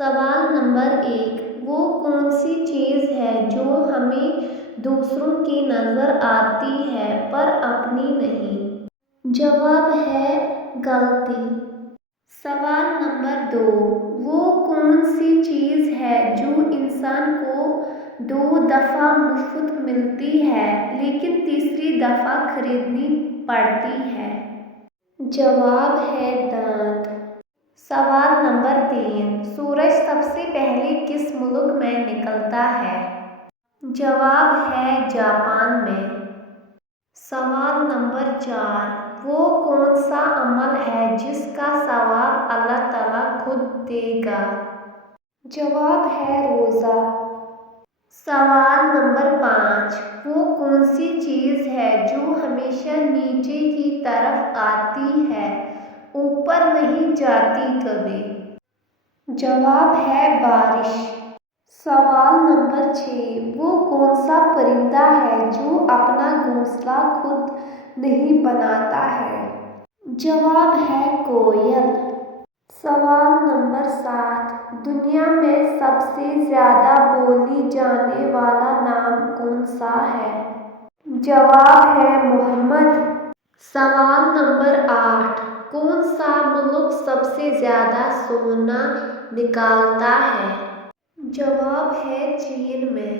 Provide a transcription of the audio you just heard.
سوال نمبر 1، وہ کون سی چیز ہے جو ہمیں دوسروں کی نظر آتی ہے پر اپنی نہیں؟ جواب ہے غلطی۔ سوال نمبر 2، وہ کون سی چیز ہے جو انسان کو 2 دفعہ مفت ملتی ہے لیکن تیسری دفعہ خریدنی پڑتی ہے؟ جواب ہے دانت۔ سوال نمبر 3، سورج سب سے پہلے کس ملک میں نکلتا ہے؟ جواب ہے جاپان میں۔ سوال نمبر 4، وہ کون سا عمل ہے جس کا ثواب اللہ تعالیٰ خود دے گا؟ جواب ہے روزہ۔ سوال نمبر 5، وہ کون سی چیز ہے جو ہمیشہ نیچے کی طرف آتی ہے، اوپر نہیں جاتی کبھی؟ جواب ہے بارش۔ سوال نمبر 6، وہ کون سا پرندہ ہے جو اپنا گھونسلہ خود نہیں بناتا ہے؟ جواب ہے کوئل۔ سوال نمبر 7، دنیا میں سب سے زیادہ بولی جانے والا نام کون سا ہے؟ جواب ہے محمد۔ سوال نمبر 8، کون سا ملک سب سے زیادہ سونا نکالتا ہے؟ جواب ہے چین میں۔